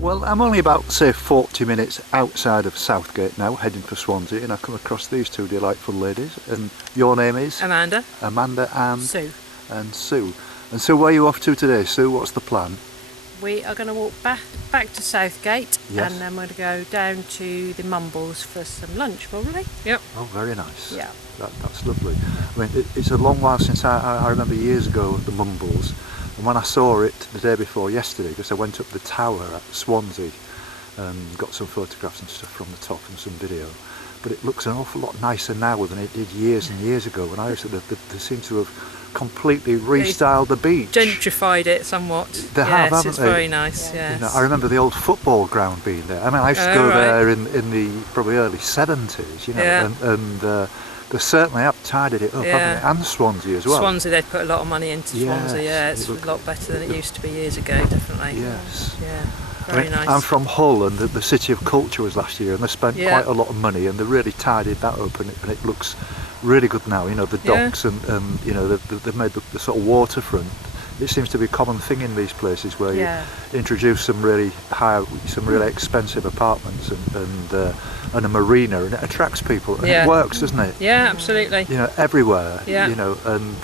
Well, I'm only about, say, 40 minutes outside of Southgate now, heading for Swansea, and I come across these two delightful ladies. And your name is? Amanda. Amanda and? Sue. And Sue. And Sue, where are you off to today, Sue? What's the plan? We are going to walk back to Southgate, yes. And then we're going to go down to the Mumbles for some lunch, probably. Yep. Oh, very nice. Yeah. That's lovely. I mean, it's a long while since I remember years ago at the Mumbles. And when I saw it the day before yesterday, because I went up the tower at Swansea and got some photographs and stuff from the top and some video, but it looks an awful lot nicer now than it did years and years ago when I was there. They seem to have completely restyled the beach. Gentrified it somewhat. They have, haven't it's they? very nice, yes. You know, I remember the old football ground being there. I mean, I used to go there in the probably early 70s, you know, and they certainly have tidied it up, haven't they? And Swansea as well. Swansea, they've put a lot of money into Swansea, it's a lot better than it used to be years ago, definitely. Yes. Yeah, very nice. I'm from Hull, and the City of Culture was last year, and they spent quite a lot of money, and they really tidied that up, and it looks really good now. You know, the docks and you know, they've made the sort of waterfront. It seems to be a common thing in these places where you introduce some really expensive apartments and a marina, and it attracts people, and it works, doesn't it? Yeah, absolutely. You know, everywhere. You know, and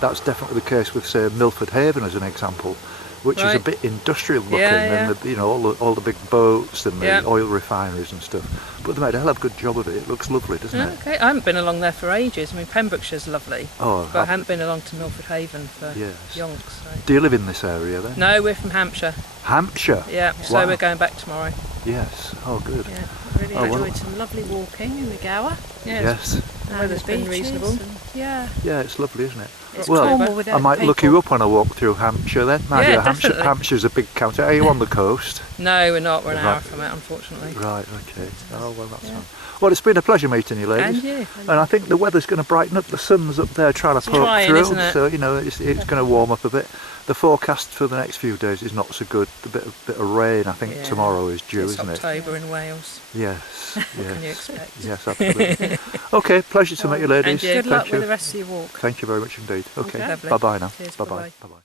that's definitely the case with, say, Milford Haven as an example, which is a bit industrial looking, and you know, all the big boats and the oil refineries and stuff. But they made a hell of a good job of it. It looks lovely, doesn't it? Okay, I haven't been along there for ages. I mean, Pembrokeshire's lovely, but I haven't been along to Milford Haven for yonks. So. Do you live in this area then? No, we're from Hampshire. Hampshire? Yeah, so we're going back tomorrow. Yes, oh good. Yeah, really enjoyed some lovely walking in the Gower. Yes. The weather's been reasonable. Yeah, it's lovely, isn't it? It's well, I might people. look you up when I walk through Hampshire then. Definitely. Hampshire's a big county. Are you on the coast? No, we're not. We're an hour from it, unfortunately. Right, okay. Oh, well, that's fine. Well, it's been a pleasure meeting you, ladies. And you. And I think the weather's going to brighten up. The sun's up there trying to poke through, isn't it? So, you know, it's going to warm up a bit. The forecast for the next few days is not so good. A bit of rain, I think, tomorrow is due, isn't it? It's October in Wales. Yes. What can you expect? Yes, absolutely. Okay, pleasure to meet you, ladies. And good luck with the rest of your walk. Thank you very much indeed. Okay, lovely. Bye-bye now. Cheers, bye-bye. bye-bye.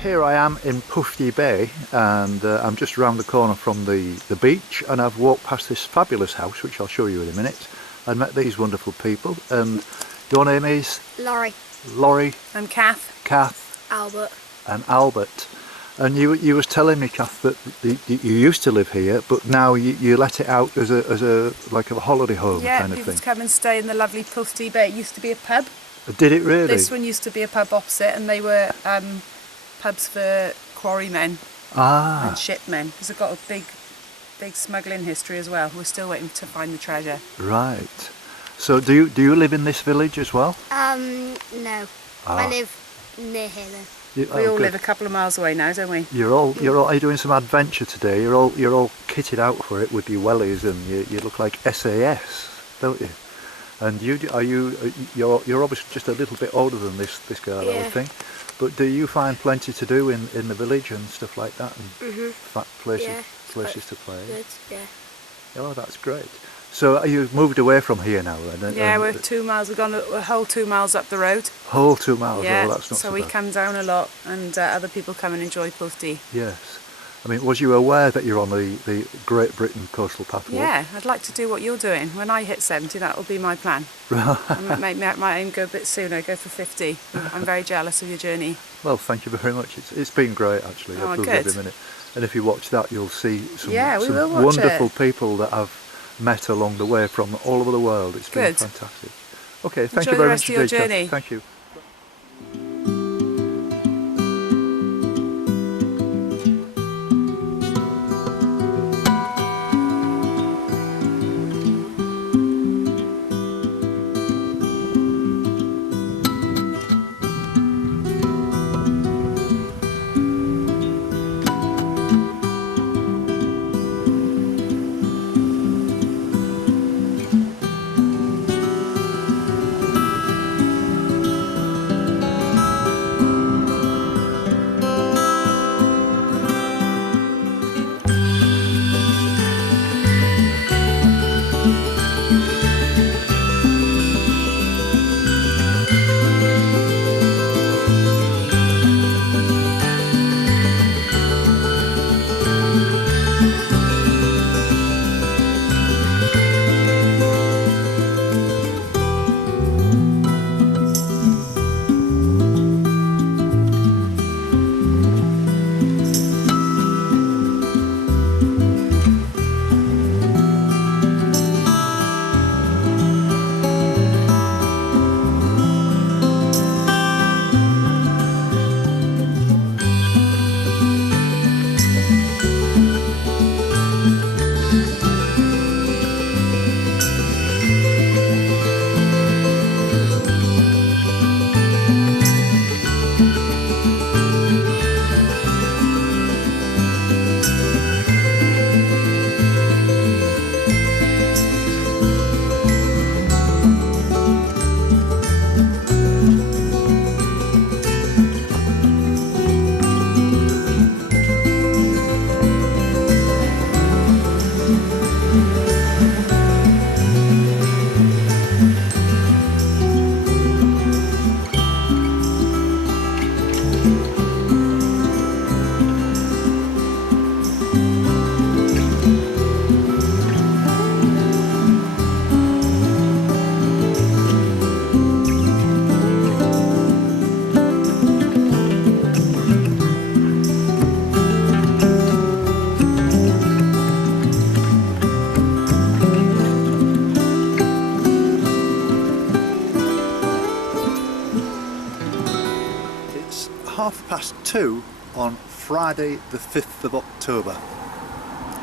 Here I am in Pufty Bay, and I'm just round the corner from the beach, and I've walked past this fabulous house, which I'll show you in a minute, and met these wonderful people. And your name is? Laurie. Laurie. I'm Kath. Kath. Albert. And Albert. And you was telling me, Kath, that you used to live here, but now you let it out as a like a holiday home kind of people thing. come and stay in the lovely Pufty Bay. It used to be a pub. Did it really? This one used to be a pub opposite, and they were pubs for quarrymen and shipmen, because they've got a big smuggling history as well. We're still waiting to find the treasure. Right. So do you live in this village as well? No. I live near here then. We all live a couple of miles away now, don't we? You're all are you doing some adventure today? You're all kitted out for it with your wellies, and you look like SAS, don't you? And you're obviously just a little bit older than this girl, I would think. But do you find plenty to do in the village and stuff like that, and places to play? Good, yeah. Oh, that's great. So you've moved away from here now then? Yeah, we're 2 miles. We've gone a whole 2 miles up the road. Whole 2 miles? Yeah, oh, that's not so so we bad. come down a lot, and other people come and enjoy Pufty. Yes. I mean, was you aware that you're on the Great Britain Coastal Pathway? Yeah, I'd like to do what you're doing. When I hit 70, that will be my plan. I might aim go a bit sooner, go for 50. I'm very jealous of your journey. Well, thank you very much. It's been great, actually. Oh, I've good. Every minute. And if you watch that, you'll see some will watch wonderful it. people that I've met along the way from all over the world. It's been fantastic. Okay, thank you very much Enjoy the rest of your journey. Thank you. 2:30 on Friday the 5th of October,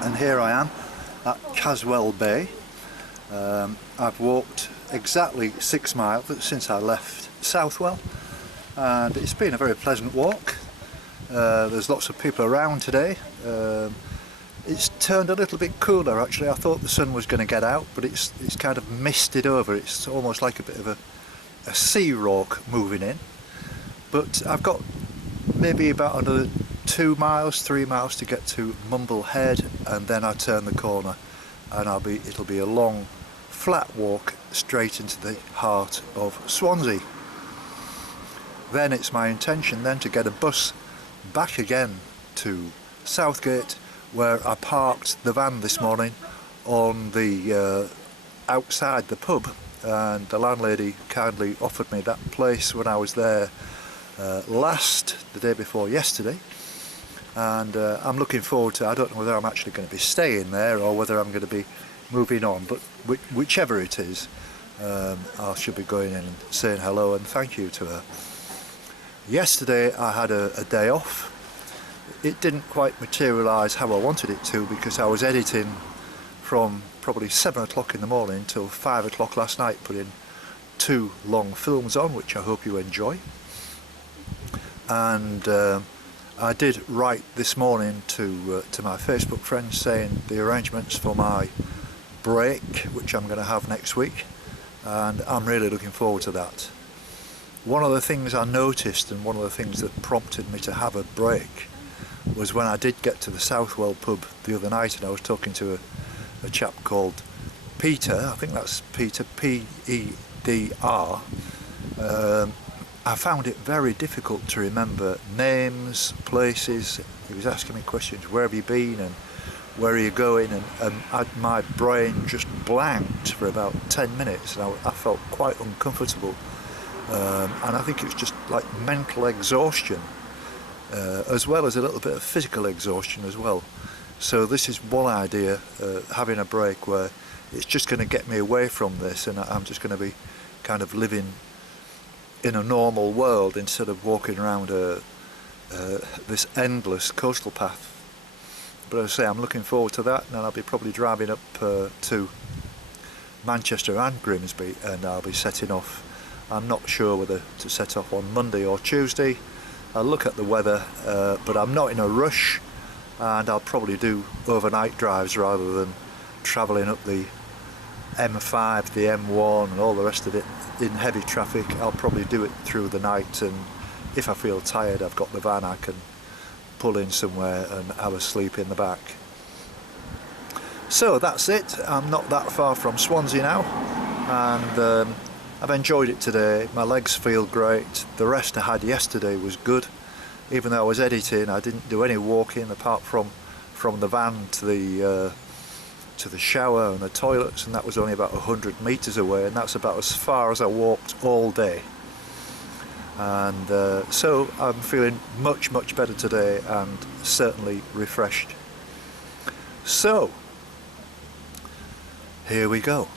and here I am at Caswell Bay. I've walked exactly 6 miles since I left Southwell, and it's been a very pleasant walk. There's lots of people around today. It's turned a little bit cooler actually. I thought the sun was going to get out, but it's kind of misted over. It's almost like a bit of a sea rock moving in. But I've got maybe about another 2 miles, 3 miles to get to Mumble Head, and then I turn the corner and it'll be a long flat walk straight into the heart of Swansea. Then it's my intention then to get a bus back again to Southgate, where I parked the van this morning on the outside the pub, and the landlady kindly offered me that place when I was there the day before yesterday, and I'm looking forward to, I don't know whether I'm actually going to be staying there or whether I'm going to be moving on, but whichever it is, I should be going in and saying hello and thank you to her. Yesterday I had a day off. It didn't quite materialise how I wanted it to, because I was editing from probably 7 o'clock in the morning till 5 o'clock last night, putting 2 long films on, which I hope you enjoy. And I did write this morning to my Facebook friends saying the arrangements for my break, which I'm going to have next week, and I'm really looking forward to that. One of the things I noticed, and one of the things that prompted me to have a break, was when I did get to the Southwell pub the other night, and I was talking to a chap called Peter, I think that's Peter, P-E-D-R. I found it very difficult to remember names, places. He was asking me questions, where have you been and where are you going, and my brain just blanked for about 10 minutes, and I felt quite uncomfortable, and I think it was just like mental exhaustion, as well as a little bit of physical exhaustion as well. So this is one idea, having a break where it's just going to get me away from this, and I'm just going to be kind of living in a normal world instead of walking around this endless coastal path. But as I say, I'm looking forward to that, and I'll be probably driving up to Manchester and Grimsby, and I'll be setting off. I'm not sure whether to set off on Monday or Tuesday. I'll look at the weather, but I'm not in a rush, and I'll probably do overnight drives rather than travelling up the M5, the M1 and all the rest of it in heavy traffic. I'll probably do it through the night, and if I feel tired, I've got the van, I can pull in somewhere and have a sleep in the back. So that's it. I'm not that far from Swansea now, and I've enjoyed it today. My legs feel great. The rest I had yesterday was good. Even though I was editing, I didn't do any walking apart from the van to the shower and the toilets, and that was only about 100 metres away, and that's about as far as I walked all day. And so I'm feeling much better today, and certainly refreshed. So here we go.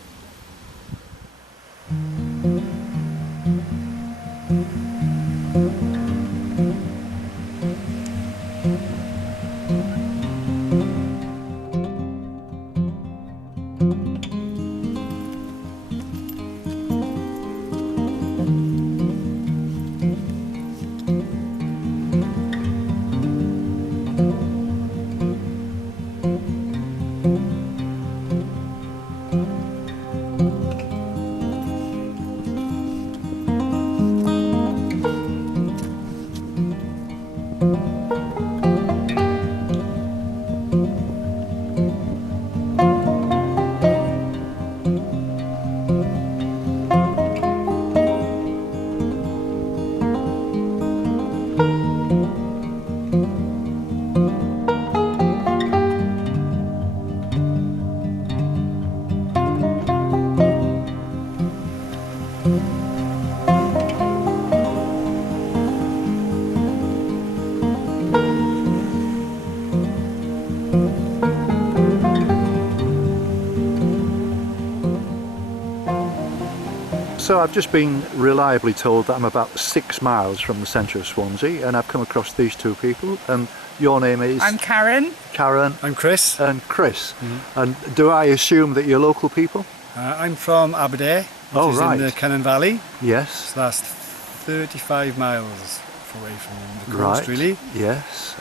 So I've just been reliably told that I'm about 6 miles from the centre of Swansea, and I've come across these two people. And your name is? I'm Karen. Karen. I'm Chris. And Chris. And do I assume that you're local people? I'm from Aberdare, which is in the Kennan Valley. Yes. So that's 35 miles away from the coast, really. Yes.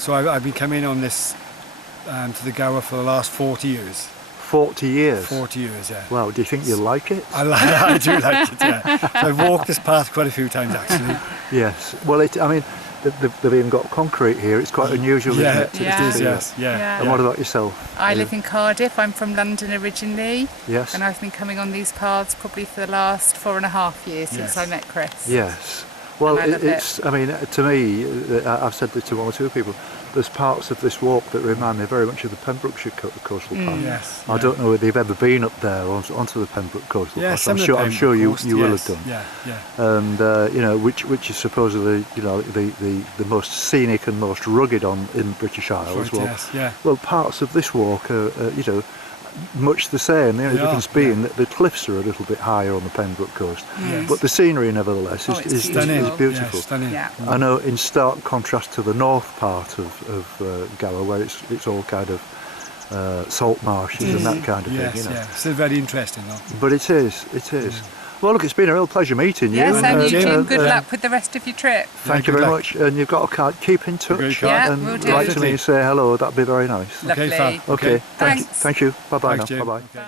So I've been coming on this to the Gower for the last 40 years. 40 years? 40 years, yeah. Wow, do you think you like it? I do like it, yeah. So I've walked this path quite a few times, actually. Yes. Well, I mean, they've even got concrete here. It's quite unusual, isn't it? Yeah. It is, yes. Yeah. And what about yourself? I live in Cardiff. I'm from London originally. Yes. And I've been coming on these paths probably for the last 4.5 years since I met Chris. Yes. Well, it's, I mean, to me, I've said this to one or two people, there's parts of this walk that remind me very much of the Pembrokeshire coastal path. Yes. I don't know whether you've ever been up there onto the Pembroke coastal path. I'm sure you will have done. Yeah. And you know, which is supposedly, you know, the most scenic and most rugged in British Isles. Right, well, yes, yeah. Well, parts of this walk are you know, much the same. The only difference being that the cliffs are a little bit higher on the Pembroke coast, but the scenery, nevertheless, is beautiful. Yeah, stunning. Yeah. I know, in stark contrast to the north part of Gower, where it's all kind of salt marshes and that kind of thing. Yes, You know. yeah. Still very interesting, though. But it is. Well, look, it's been a real pleasure meeting you. Yes, and you, you know, Jim. Good luck with the rest of your trip. Thank you very much. And you've got a card. Keep in touch Yeah, and will do. write to me and say hello. That'd be very nice. Lovely. Okay, fab. Okay. Thanks. Thank you. Bye-bye Thanks, now. Jim. Bye-bye. Okay.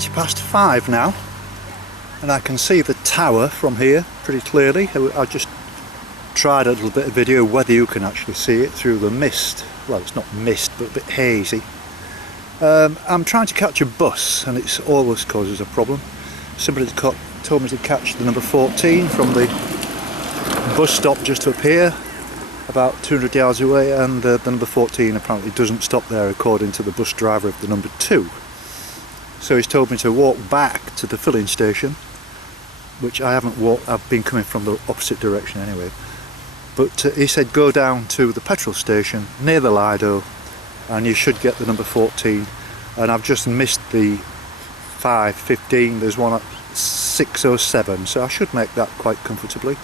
5:20 now, and I can see the tower from here pretty clearly. I just tried a little bit of video whether you can actually see it through the mist. Well, it's not mist, but a bit hazy. I'm trying to catch a bus, and it always causes a problem. Somebody told me to catch the number 14 from the bus stop just up here, about 200 yards away, and the number 14 apparently doesn't stop there according to the bus driver of the number 2. So he's told me to walk back to the filling station, which I haven't walked. I've been coming from the opposite direction anyway. But he said go down to the petrol station near the Lido and you should get the number 14. And I've just missed the 5:15. There's one at 6:07, so I should make that quite comfortably.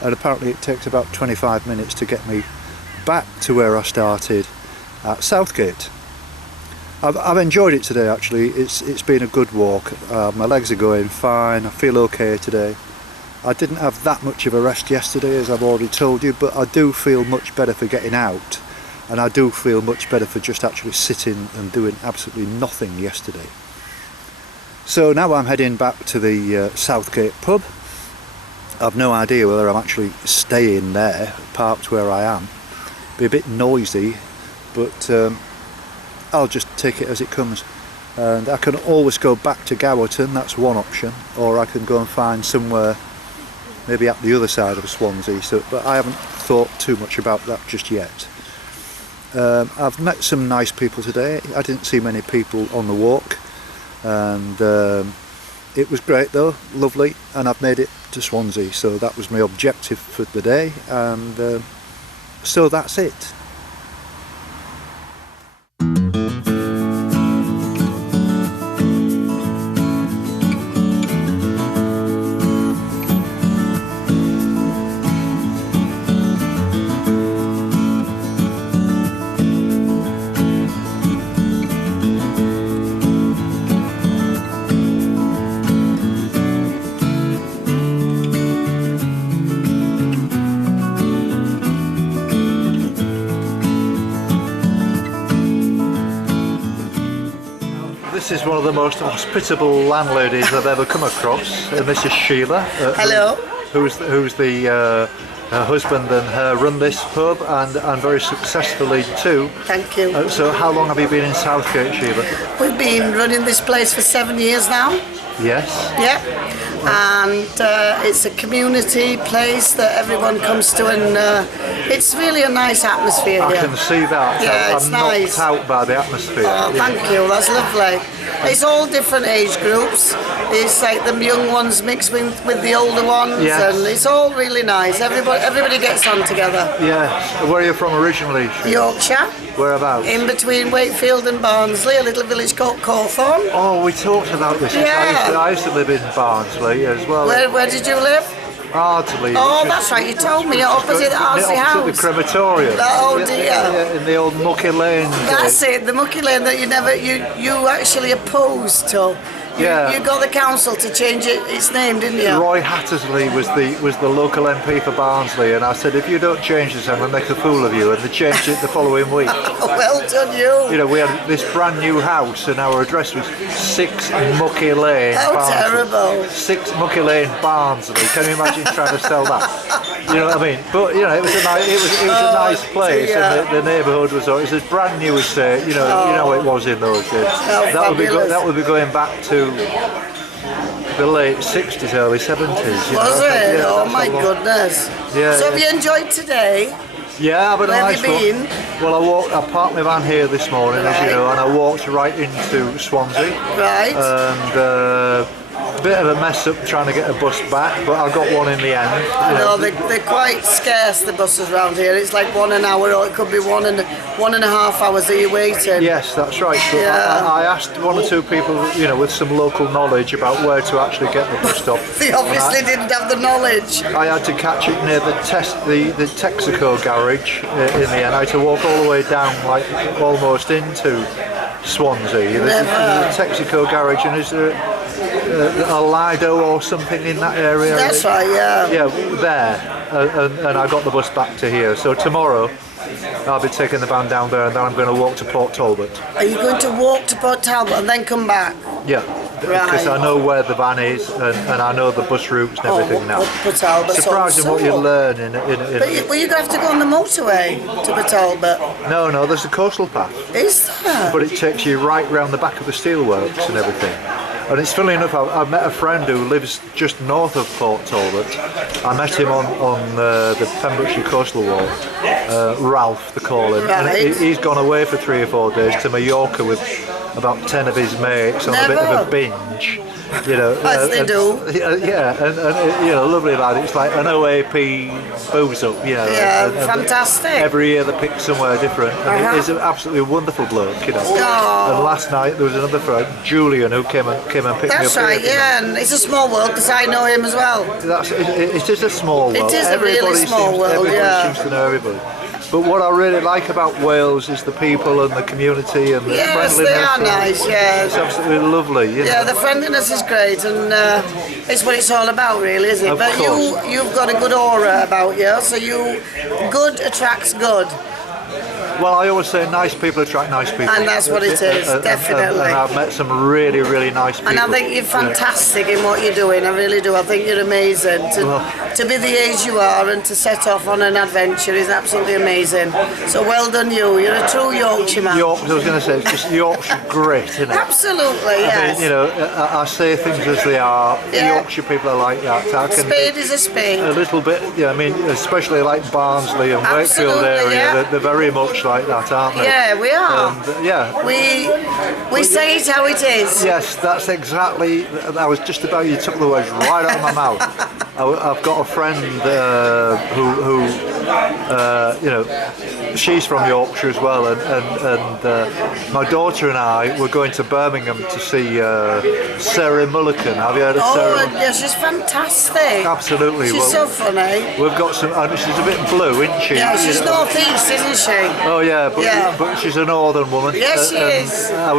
And apparently it takes about 25 minutes to get me back to where I started at Southgate. I've enjoyed it today actually. It's been a good walk. My legs are going fine. I feel okay today. I didn't have that much of a rest yesterday, as I've already told you, but I do feel much better for getting out, and I do feel much better for just actually sitting and doing absolutely nothing yesterday. So now I'm heading back to the Southgate pub. I've no idea whether I'm actually staying there, parked where I am. Be a bit noisy, but I'll just take it as it comes. And I can always go back to Gowerton, that's one option, or I can go and find somewhere maybe up the other side of Swansea, but I haven't thought too much about that just yet. I've met some nice people today. I didn't see many people on the walk, and it was great though, lovely, and I've made it to Swansea, so that was my objective for the day, and so that's it. This is one of the most hospitable landladies I've ever come across, Mrs. Sheila. Hello. Who's her husband and her run this pub, and very successfully too. Thank you. So how long have you been in Southgate, Sheila? We've been running this place for 7 years now. Yes. Yeah. And it's a community place that everyone comes to, and it's really a nice atmosphere here. I can see that. Yeah, it's I'm nice. knocked out by the atmosphere. Oh, thank you. That's lovely. It's all different age groups. It's like the young ones mixed with the older ones, yes. And it's all really nice. Everybody gets on together. Yes. Where are you from originally, Sheila? Yorkshire. Whereabouts? In between Wakefield and Barnsley, a little village called Cawthorne. Oh, we talked about this. Yeah. I used to live in Barnsley as well. Where did you live? Ardsley. Oh, that's right, you told me, opposite the Ardsley house. Opposite the crematorium. Oh dear. Yeah, in the old mucky lane. That's it, the mucky lane that you actually opposed to. You got the council to change its name, didn't you? Roy Hattersley was the local MP for Barnsley, and I said, if you don't change this, I'm going to make a fool of you. And they changed it the following week. Well done, you. You know, we had this brand new house, and our address was 6 Mucky Lane. How Barnsley. terrible. 6 Mucky Lane, Barnsley. Can you imagine trying to sell that? You know what I mean? But you know, it was a nice place, and the neighbourhood was a brand new estate. You know how it was in those days. That would be going back to the late 60s, early 70s. Was it? Yeah, oh my goodness. Yeah. So have you enjoyed today? Yeah, but where have you been? Well, I parked my van here this morning, as you know, and I walked right into Swansea. Right. And a bit of a mess up trying to get a bus back, but I got one in the end. No, they're quite scarce, the buses around here. It's like 1 hour, or it could be 1.5 hours that you're waiting. Yes, that's right. But yeah. I asked 1 or 2 people, with some local knowledge about where to actually get the bus stop. They obviously didn't have the knowledge. I had to catch it near the Texaco garage in the end. I had to walk all the way down, like almost into Swansea. The Texaco garage, and is there a Lido or something in that area? That's right, yeah. Yeah, there. And I got the bus back to here. So tomorrow I'll be taking the van down there, and then I'm going to walk to Port Talbot. Are you going to walk to Port Talbot and then come back? Yeah. because I know where the van is and I know the bus routes and everything now. Port Talbot's surprising what you learn in But you have to go on the motorway to Port Talbot. No, there's a coastal path. Is there? But it takes you right round the back of the steelworks and everything. And it's funny enough, I've met a friend who lives just north of Port Talbot. I met him on the Pembrokeshire Coastal Walk, Ralph, they call him. Right. And he's gone away for 3 or 4 days to Mallorca with about 10 of his mates on a bit of a binge. You know, as they do. Yeah, and you know, lovely lad. It's like an OAP booze up, you know. Yeah, and fantastic. Every year they pick somewhere different. And he's an absolutely wonderful bloke, you know. Oh. And last night there was another friend, Julian, who came and picked me up. That's right, yeah, and it's a small world because I know him as well. It is a small world. It is a really small world, everybody seems to know everybody. But what I really like about Wales is the people and the community and the friendliness. Yes, they are nice, yeah. It's absolutely lovely. You know? Yeah, the friendliness is great, and it's what it's all about, really, isn't it? But you've got a good aura about you, so good attracts good. Well, I always say nice people attract nice people. And that's what it is, definitely. And I've met some really, really nice people. And I think you're fantastic in what you're doing, I really do. I think you're amazing. To be the age you are and to set off on an adventure is absolutely amazing. So well done you, you're a true Yorkshire man. I was going to say, it's just Yorkshire grit, isn't it? Absolutely, yes. I mean, you know, I say things as they are. Yeah. Yorkshire people are like that. A spade is a spade. A little bit, yeah, I mean, especially like Barnsley and Wakefield area, they're very much like that, aren't they? Yeah, we are. And, yeah. We say it how it is. Yes, that's exactly. I was just about. You took the words right out of my mouth. I've got a friend who you know, she's from Yorkshire as well, and my daughter and I were going to Birmingham to see Sarah Mullican. Have you heard of Sarah? Oh, yeah, she's fantastic. Absolutely. She's so funny. We've got some. She's a bit blue, isn't she? Yeah, she's northeast, isn't she? Oh yeah, but she's a northern woman. Yes, she is. I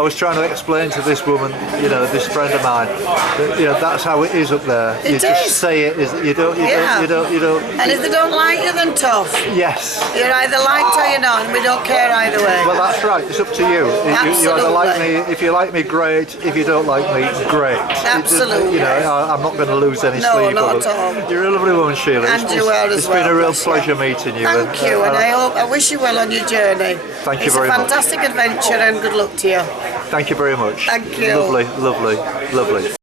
was trying to explain to this woman, you know, this friend of mine, that, you know, that's how it is up there. You just say it is. You don't. And if they don't like you, then tough. Yes. You're either liked or you're not, and we don't care either way. Well, that's right. It's up to you. You either like me. If you like me, great. If you don't like me, great. Absolutely. You know, I'm not going to lose any sleep. No, not at all. You're a lovely woman, Sheila. And you are as well. It's been a real pleasure meeting you. Thank you, and I wish you well on your journey. Thank you very much. It's a fantastic adventure, and good luck to you. Thank you very much. Thank you. Lovely, lovely, lovely.